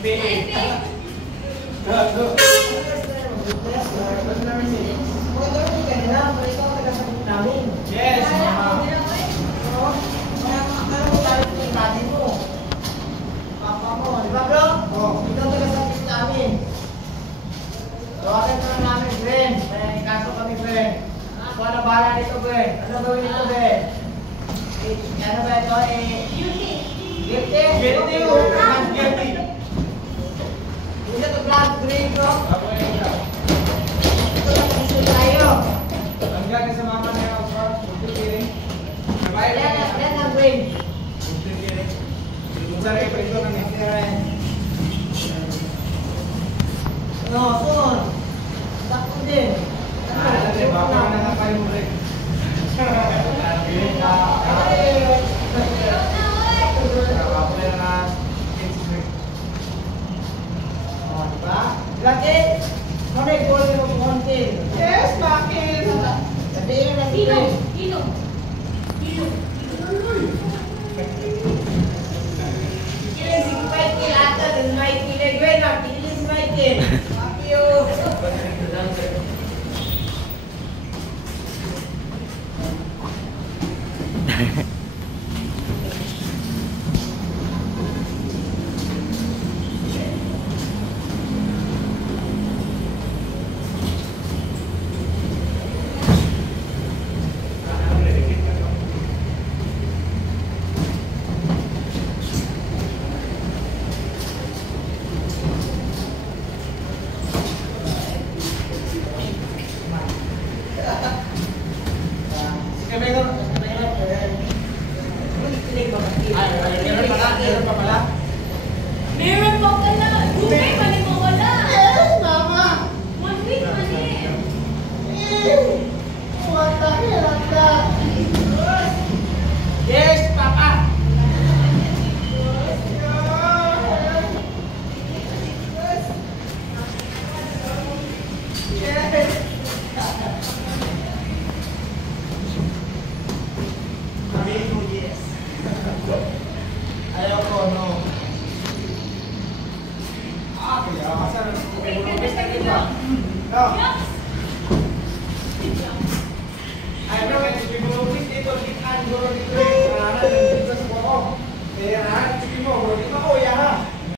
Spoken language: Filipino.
Yes, mama. Papa mo, di ba bro? Ikaw taga-sabit namin. Tawagan mo na namin, friend. May kaso kami, friend. Kung ano bahala dito, friend? Ano gawin dito, friend? Ano ba ito? Guilty. Guilty? Guilty o guilty? Hindi ito black green, bro. Ito na gusto tayo. Ang gagawin sa mama na yung bro. Pagkikiring. Yan ang green. Pagkikiring. Sorry, prito na ni. No, soon. Sakto din. Baka na nga kayo mo rin. Lagi, mana boleh mengonti? Yes, bakit? Tapi ini nanti. Dino. Kira si Michael atas dan Michael gue nak pilih si Michael. Tapi yo. Meron pa pala. Gumay, mali mo wala. Yes, mama. 1 week mali. What the hell is that? Yes, papa. Ayaw ko, no. Kaya kasar. No. Ay, bro, may bibulupit dito. Likan, bro, dito. Dito sa buko. Kaya, sige mo, bro. Dito ako, yaha.